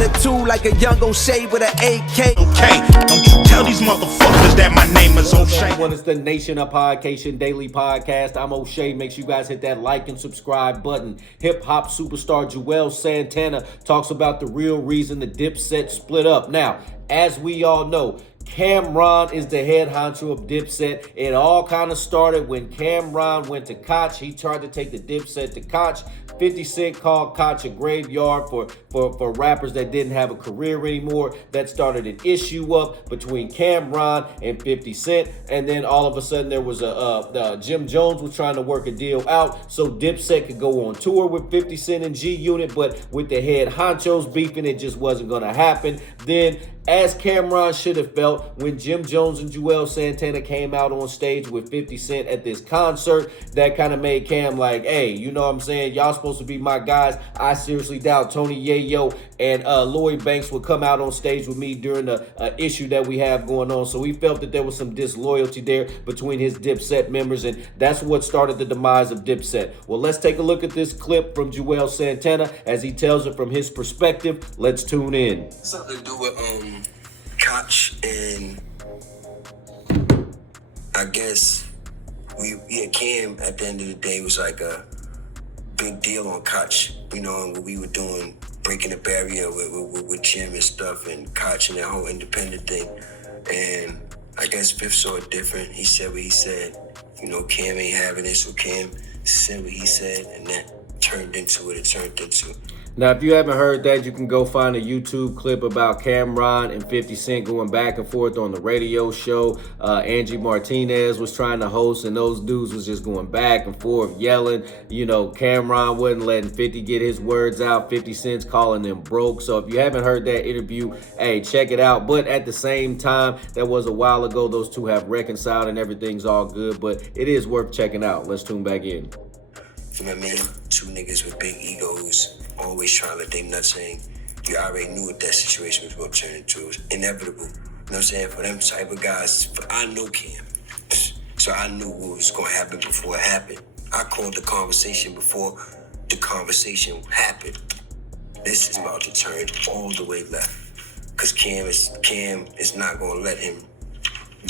a two like a young O'Shea with an AK. Okay, don't you tell these motherfuckers that my name is O'Shea. Everyone, it's the Nation of Podcation Daily Podcast. I'm O'Shea. Make sure you guys hit that like and subscribe button. Hip hop superstar Juelz Santana talks about the real reason the Dipset split up. Now, as we all know, Cameron is the head honcho of Dipset. It all kind of started when Cameron went to Koch. He tried to take the Dipset to Koch. 50 Cent called Koch a graveyard for rappers that didn't have a career anymore. That started an issue up between Cameron and 50 Cent. And then all of a sudden there was Jim Jones was trying to work a deal out so Dipset could go on tour with 50 Cent and G Unit, but with the head honchos beefing, it just wasn't going to happen. Then, as Cameron should have felt when Jim Jones and Juelz Santana came out on stage with 50 Cent at this concert, that kind of made Cam like, hey, you know what I'm saying? Y'all supposed to be my guys. I seriously doubt Tony Yayo and Lloyd Banks would come out on stage with me during the issue that we have going on. So he felt that there was some disloyalty there between his Dipset members, and that's what started the demise of Dipset. Well, let's take a look at this clip from Juelz Santana as he tells it from his perspective. Let's tune in. Something to do with Koch, and I guess Cam at the end of the day was like a big deal on Koch, you know, and what we were doing, breaking the barrier with Jim and stuff, and Koch and that whole independent thing. And I guess Fifth saw it different. He said what he said. You know, Cam ain't having it, so Cam said what he said, and that turned into what it turned into. Now, if you haven't heard that, you can go find a YouTube clip about Cameron and 50 Cent going back and forth on the radio show. Angie Martinez was trying to host, and those dudes was just going back and forth, yelling. You know, Cameron wasn't letting 50 get his words out. 50 Cent's calling them broke. So if you haven't heard that interview, hey, check it out. But at the same time, that was a while ago. Those two have reconciled and everything's all good. But it is worth checking out. Let's tune back in. You know what I mean? Two niggas with big egos, always trying to let them nuts hang. You already knew what that situation was going to turn into. It was inevitable. You know what I'm saying? For them type of guys, I know Cam. So I knew what was going to happen before it happened. I called the conversation before the conversation happened. This is about to turn all the way left. Because Cam is not going to let him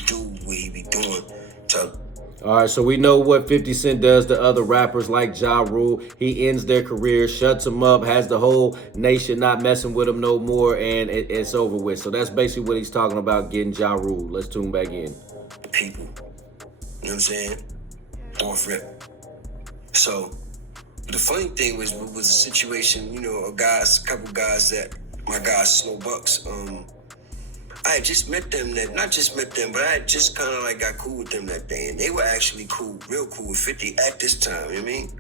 do what he be doing to. All right, so we know what 50 Cent does to other rappers like Ja Rule. He ends their career, shuts them up, has the whole nation not messing with him no more, and it's over with. So that's basically what he's talking about, getting Ja Rule. Let's tune back in. People, you know what I'm saying? Off rip. So the funny thing was a situation, you know, a couple guys that my guys, Slow Bucks, I had just met them, not just met them, but I had just kind of like got cool with them that day. And they were actually cool, real cool with 50 at this time, you know what I mean?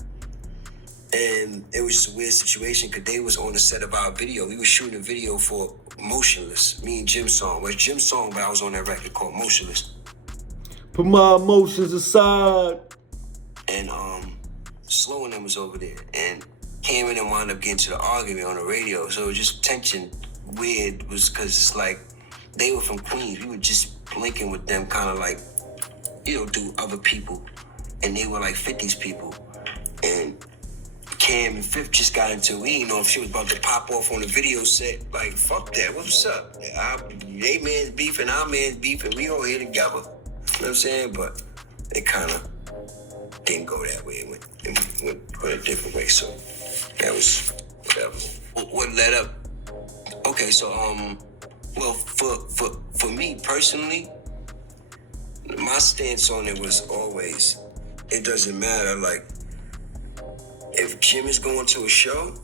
And it was just a weird situation because they was on the set of our video. We were shooting a video for Motionless, me and Jim's song. Well, it's Jim's song, but I was on that record called Motionless. Put my emotions aside. And Slow and them was over there. And Cam and them wound up getting to the argument on the radio. So it was just tension, weird, was because it's like, they were from Queens. We were just linking with them, kind of like, you know, do other people. And they were like 50s people. And Cam and Fifth just got into it. We didn't know if she was about to pop off on the video set. Like, fuck that. What's up? They man's beefing, our man's beefing. We all here together. You know what I'm saying? But it kind of didn't go that way. It went a different way. So that was whatever. What led up? Okay, so, well, for me personally, my stance on it was always, it doesn't matter. Like, if Jim is going to a show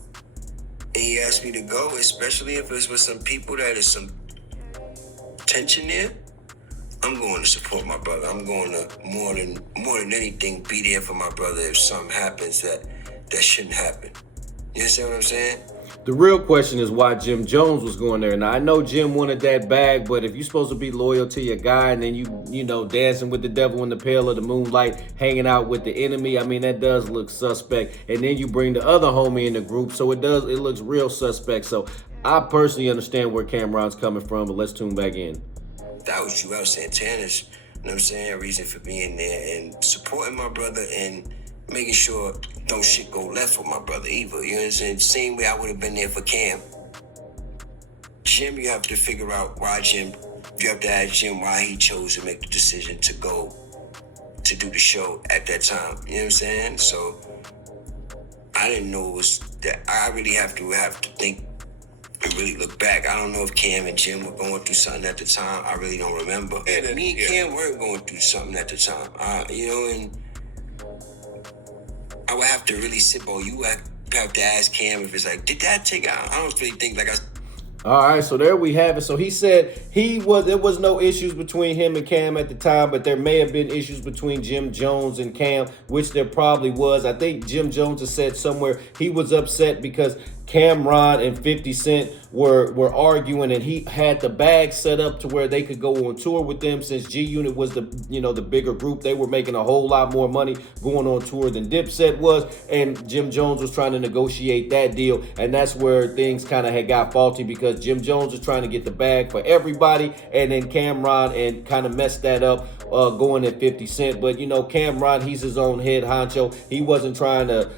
and he asked me to go, especially if it's with some people that is some tension there, I'm going to support my brother. I'm going to more than anything be there for my brother if something happens that shouldn't happen. You understand what I'm saying? The real question is why Jim Jones was going there. Now, I know Jim wanted that bag, but if you're supposed to be loyal to your guy and then you know, dancing with the devil in the pale of the moonlight, hanging out with the enemy, I mean, that does look suspect. And then you bring the other homie in the group, so it looks real suspect. So I personally understand where Cameron's coming from, but let's tune back in. That was Juelz Santana's, you know what I'm saying, reason for being there and supporting my brother and making sure don't shit go left with my brother either. You know what I'm saying? Same way I would have been there for Cam. Jim, you have to figure out why Jim. You have to ask Jim why he chose to make the decision to go to do the show at that time. You know what I'm saying? So I didn't know it was that. I really have to think and really look back. I don't know if Cam and Jim were going through something at the time. I really don't remember. And me and Cam weren't going through something at the time. And I would have to really sit on you. I have to ask Cam if it's like, did that take out? I don't really think like I. All right, so there we have it. So he said there was no issues between him and Cam at the time, but there may have been issues between Jim Jones and Cam, which there probably was. I think Jim Jones has said somewhere he was upset because Cameron and 50 Cent were arguing, and he had the bag set up to where they could go on tour with them. Since G Unit was the bigger group, they were making a whole lot more money going on tour than Dipset was, and Jim Jones was trying to negotiate that deal, and that's where things kind of had got faulty because Jim Jones was trying to get the bag for everybody, and then Cameron and kind of messed that up going at 50 Cent. But Cameron, he's his own head honcho. He wasn't trying to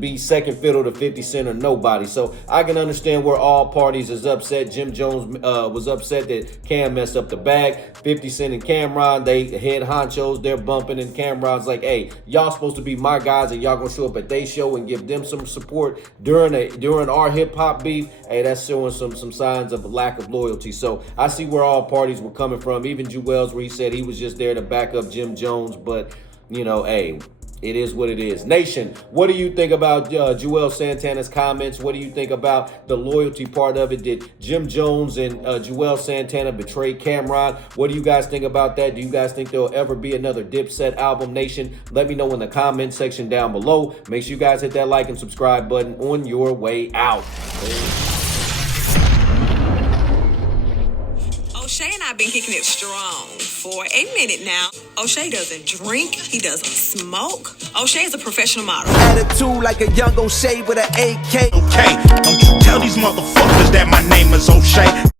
be second fiddle to 50 Cent or nobody. So I can understand where all parties is upset. Jim Jones was upset that Cam messed up the bag. 50 Cent and Cameron, they head honchos, they're bumping, and Cameron's like, hey, y'all supposed to be my guys, and y'all gonna show up at their show and give them some support during our hip-hop beef. Hey, that's showing some signs of a lack of loyalty. So I see where all parties were coming from. Even Juelz, where he said he was just there to back up Jim Jones, but hey, it is what it is. Nation, what do you think about Juelz Santana's comments? What do you think about the loyalty part of it? Did Jim Jones and Juelz Santana betray Cameron? What do you guys think about that? Do you guys think there'll ever be another Dipset album? Nation, let me know in the comment section down below. Make sure you guys hit that like and subscribe button on your way out. O'Shea and I have been kicking it strong for a minute now. O'Shea doesn't drink. He doesn't smoke. O'Shea is a professional model. Attitude like a young O'Shea with an AK. Okay, don't you tell these motherfuckers that my name is O'Shea.